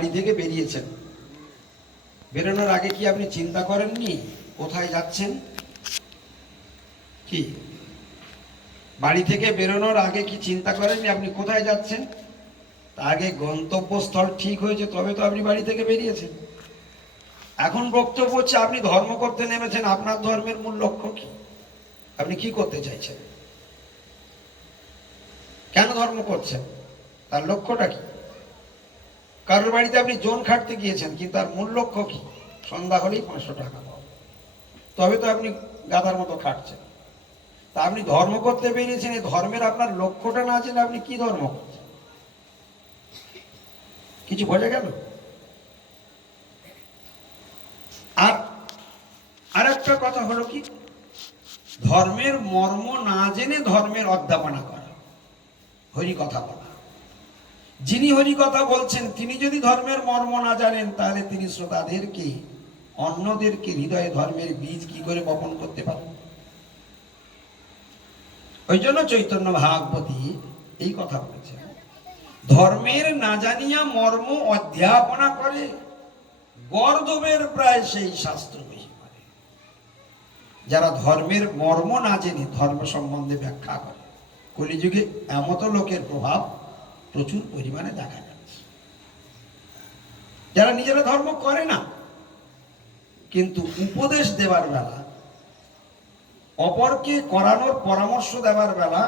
বাড়ি থেকে বেরিয়েছেন। বেরোনোর আগে কি আপনি চিন্তা করেননি? কোথায় যাচ্ছেন? কি? বাড়ি থেকে বেরোনোর আগে কি চিন্তা করেননি আপনি কোথায় যাচ্ছেন? আগে গন্তব্যস্থল ঠিক হয়েছে, তবে তো আপনি বাড়ি থেকে বেরিয়েছেন। এখন বক্তব্য হচ্ছে আপনি ধর্ম করতে নেমেছেন, আপনার ধর্মের মূল লক্ষ্য কি? আপনি কি করতে চাইছেন? কেন ধর্ম করছেন? তার লক্ষ্যটা কি? কারোর বাড়িতে আপনি জোন খাটতে গিয়েছেন, কিন্তু তার মূল লক্ষ্য কি? সন্ধ্যা হলেই পাঁচশো টাকা পাবো তবে তো আপনি গাদার মতো খাটছেন। তা আপনি ধর্ম করতে বেরিয়েছেন এই ধর্মের আপনার লক্ষ্যটা না জেনে আপনি কি ধর্ম করছেন? কিছু বোঝা গেল? আর আর একটা কথা হলো কি? ধর্মের মর্ম না জেনে ধর্মের অধ্যাপনা করা। হরি কথা বলা। যিনি হরি কথা বলছেন, তিনি যদি ধর্মের মর্ম না জানেন, তাহলে তিনি শ্রোতাদেরকে, অন্যদেরকে হৃদয়ে ধর্মের বীজ কি করে বপন করতে পারেন? ওই জন্য চৈতন্য ভাগবতী এই কথা বলেছেন। ধর্মের না জানিয়া মর্ম অধ্যাপনা করে, গর্দবের প্রায় সেই শাস্ত্র করে। যারা ধর্মের মর্ম না জেনে, ধর্ম সম্বন্ধে ব্যাখ্যা করে। কলিযুগে এমত লোকের প্রভাব প্রচুর পরিমাণে দেখা যাচ্ছে। যারা নিজেরা ধর্ম করে না, কিন্তু উপদেশ দেওয়ার বেলা, অপরকে করানোর পরামর্শ দেওয়ার বেলা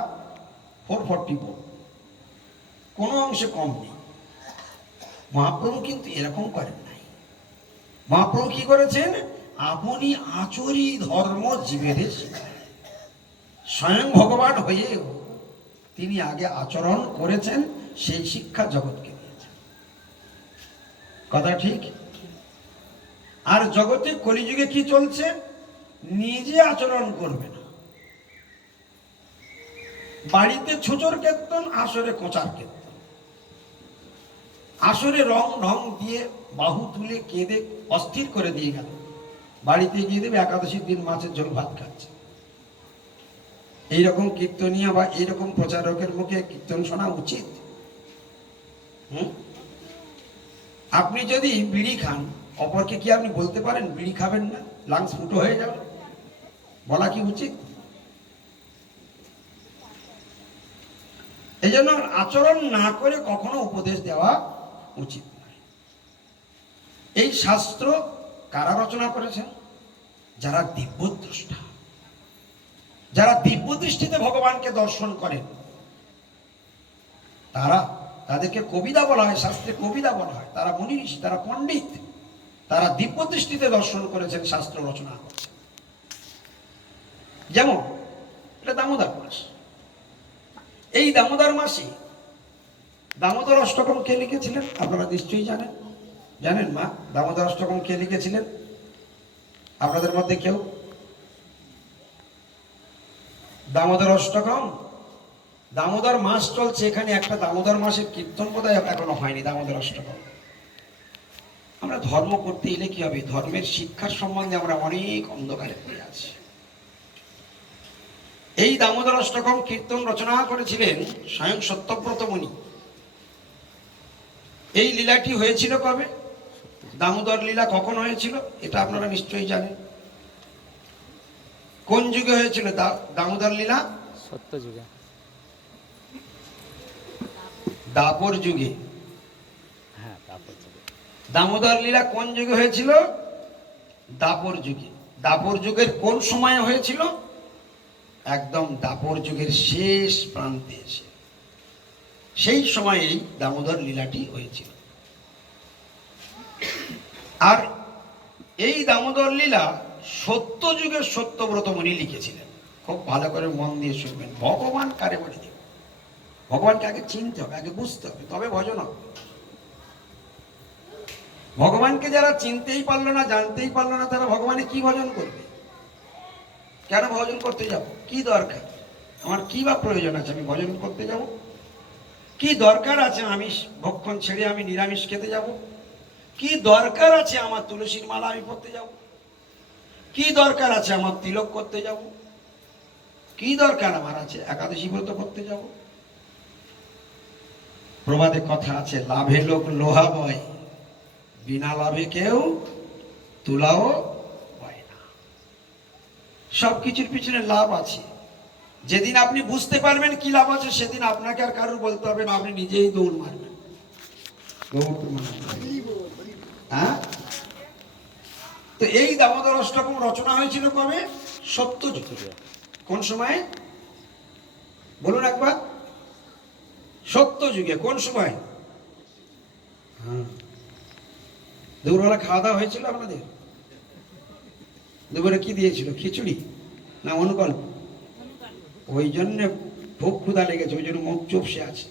ফোর ফর্টি ফোর। কোনো অংশে কম নেই। মহাপ্রভু কিন্তু এরকম করেন নাই। মহাপ্রভু কি করেছেন? আপনি আচরি ধর্ম জীবের স্বয়ং ভগবান হয়েও তিনি আগে আচরণ করেছেন সেই শিক্ষা জগৎকে দিয়েছেন কথা ঠিক? আর জগতে কলিযুগে কি চলছে? নিজে আচরণ করবে না। বাড়িতে ছুচোর কীর্তন, আসরে কোচার কীর্তন। আসরে রং ঢং দিয়ে বাহু তুলে কেঁদে অস্থির করে দিয়ে গেল। বাড়িতে গিয়ে দেবে একাদশীর দিন মাছের ঝোল ভাত খাচ্ছে। এইরকম কীর্তনিয়া বা এইরকম প্রচারকের মুখে কীর্তন শোনা উচিত? আপনি যদি বিড়ি খান, অপরকে কি আপনি বলতে পারেন, বিড়ি খাবেন না? লাংস ফুটো হয়ে যাবে। বলা কি উচিত? এই জন্য আচরণ না করে কখনো উপদেশ দেওয়া উচিত নয়। এই শাস্ত্র কারা রচনা করেছেন? যারা দিব্য দিব্যদ্রষ্টা। যারা দিব্য দৃষ্টিতে ভগবানকে দর্শন করেন, তারা তাদেরকে কবিতা বলা হয়, শাস্ত্রে কবিতা বলা হয়। তারা মুনি ঋষি তারা পণ্ডিত। তারা দিব্য দৃষ্টিতে দর্শন করেছেন, শাস্ত্র রচনা করেছেন। যেমন, এটা দামোদর মাস। এই দামোদর মাসে দামোদর অষ্টকম কে লিখেছিলেন? আপনারা নিশ্চয়ই জানেন। জানেন মা, দামোদর অষ্টকম কে লিখেছিলেন? আপনাদের মধ্যে কেউ? দামোদর অষ্টকম? দামোদর মাস চলছে এখানে, একটা দামোদর মাসের কীর্তন বোধহয় এখনও হয়নি দামোদর অষ্টকম আমরা ধর্ম করতে এলে কি হবে? ধর্মের শিক্ষার সম্বন্ধে আমরা অনেক অন্ধকারে পড়ে আছি। এই দামোদর অষ্টকম কীর্তন রচনা করেছিলেন স্বয়ং সত্যব্রত মুনি। এই লীলাটি হয়েছিল কবে? দামোদর লীলা কখন হয়েছিল? এটা আপনারা নিশ্চয়ই জানেন। কোন যুগে হয়েছিল দামোদর লীলা? সত্য যুগে দাপর যুগে। হ্যাঁ তারপর যুগে। দামোদর লীলা কোন যুগে হয়েছিল? দাপর যুগে। দাপর যুগের কোন সময়ে হয়েছিল? একদম দাপর যুগের শেষ প্রান্তে এসে। সেই সময়েই দামোদর লীলাটি হয়েছিল। আর এই দামোদর লীলা সত্য যুগের সত্যব্রত মুনি লিখেছিলেন। খুব ভালো করে মন দিয়ে শুনবেন। ভগবান কারে বলে ভগবানকে আগে চিনতে হবে, আগে বুঝতে হবে, তবে ভজন হবে। ভগবানকে যারা চিনতেই পারল না, জানতেই পারল না, তারা ভগবানে কি ভজন করবে? কেন ভজন করতে যাব? কি দরকার? আমার কি বা প্রয়োজন আছে? আমি ভজন করতে যাব? কি দরকার আছে আমিষ ভক্ষণ ছেড়ে আমি নিরামিষ খেতে যাব? কি দরকার আছে আমার তুলসীর মালা আমি পড়তে যাব? কি দরকার আছে আমার তিলক করতে যাব? কি দরকার আমার আছে? একাদশী ব্রত করতে যাব? প্রবাদে কথা আছে, লাভে লোক লোহা বয়, বিনা লাভে কেউ তুলাও হয় না। সব কিছুর পিছনে লাভ আছে। যেদিন আপনি বুঝতে পারবেন কি লাভ আছে, সেদিন আপনাকে আর কারোর বলতে হবে না, আপনি নিজেই দৌড় মারবেন। হ্যাঁ? তো এই দামোদর অষ্টকম রচনা হয়েছিল কবে? সত্যযুগ কোন সময়? বলুন একবার। সত্য যুগে, কোন সময়? হ্যাঁ। দুপুরবেলা খাওয়া দাওয়া হয়েছিল আপনাদের? দুপুরে কি দিয়েছিল, খিচুড়ি না অনুকল্প ওই জন্যে ভোগ ক্ষুদা লেগেছে, ওই জন্য মুখ চুপসে আছে।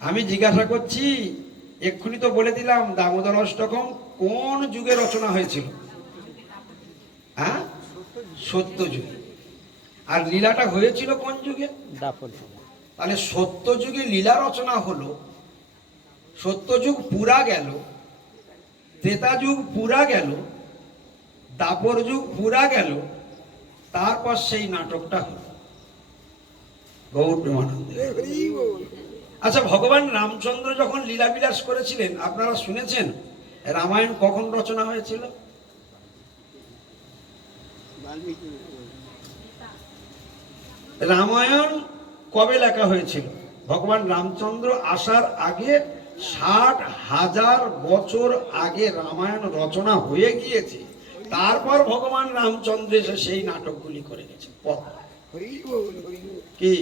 আমি জিজ্ঞাসা করছি, এক্ষুনি তো বলে দিলাম, দামোদর অষ্টকম কোন যুগে রচনা হয়েছিল? হ্যাঁ? সত্য যুগে। আর লীলাটা হয়েছিল কোন যুগে? যুগে তাহলে সত্য যুগে লীলা রচনা হলো সত্য যুগ পুরা গেল ত্রেতা যুগ পুরা গেল দাপর যুগ পুরা গেল, তারপর সেই নাটকটা হলো। আচ্ছা ভগবান রামচন্দ্র যখন লীলা বিলাস করেছিলেন, আপনারা শুনেছেন রামায়ণ কখন রচনা হয়েছিল? রামায়ণ কবে লেখা হয়েছিল? ভগবান রামচন্দ্র আসার আগে ষাট হাজার বছর আগে রামায়ণ রচনা হয়ে গিয়েছে। তারপর ভগবান রামচন্দ্র এসে সেই নাটকগুলি করে গেছে। কি?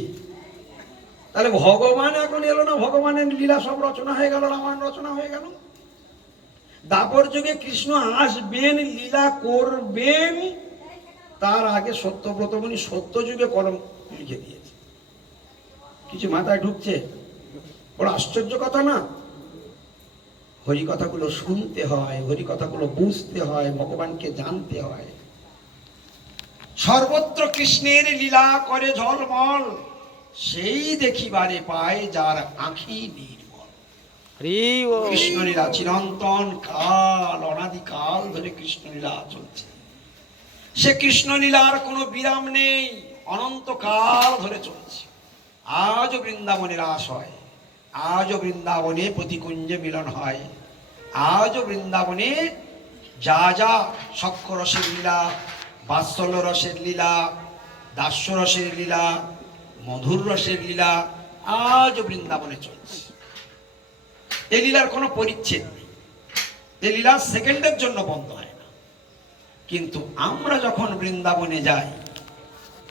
তাহলে ভগবান এখন এলো না? ভগবানের লীলা সব রচনা হয়ে গেল, রামায়ণ রচনা হয়ে গেল? দাপর যুগে কৃষ্ণ আসবেন, লীলা করবেন, তার আগে সত্যব্রত মুনি সত্য যুগে কলম লিখে দিয়েছে। কিছু মাথায় ঢুকছে। বড় আশ্চর্য কথা না? হরি কথাগুলো শুনতে হয় হরি কথাগুলো বুঝতে হয় ভগবানকে জানতে হয়। সর্বত্র কৃষ্ণের লীলা করে ঝলমল সেই দেখিবারে পায় যার আঁখি নির্মল। কৃষ্ণলীলা চিরন্তন কাল অনাদিকাল ধরে কৃষ্ণলীলা চলছে। সে কৃষ্ণলীলার কোনো বিরাম নেই অনন্তকাল ধরে চলছে। আজও বৃন্দাবনে রাস হয়। আজও বৃন্দাবনে প্রতিকুঞ্জে মিলন হয়। আজও বৃন্দাবনে যা যা সক্ষ রসের লীলা বাৎসল্য রসের লীলা দাস্য রসের লীলা মধুর রসের লীলা আজও বৃন্দাবনে চলছে। এ লীলার কোনো পরিচ্ছেদ নেই। এ লীলা সেকেন্ডের জন্য বন্ধ হয় না। কিন্তু আমরা যখন বৃন্দাবনে যাই,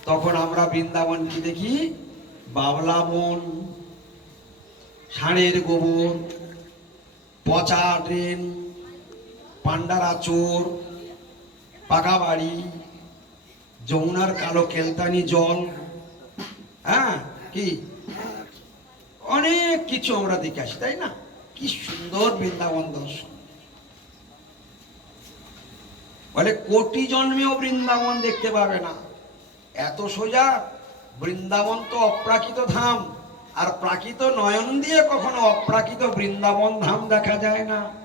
তখন আমরা বৃন্দাবন কি দেখি বাবলা বন, ষাঁড়ের গোবর, পচা ড্রেন, পান্ডারা চোর পাকা বাড়ি, যমুনার কালো কেলতানি জল হ্যাঁ কি? অনেক কিছু আমরা দেখে আসি, তাই না? কি সুন্দর বৃন্দাবন দর্শন। বলে কোটি জন্মেও বৃন্দাবন দেখতে পাবে না। এত সোজা বৃন্দাবন তো অপ্রাকৃত ধাম। আর প্রাকৃত নয়ন দিয়ে কখনো অপ্রাকৃত বৃন্দাবন ধাম দেখা যায় না।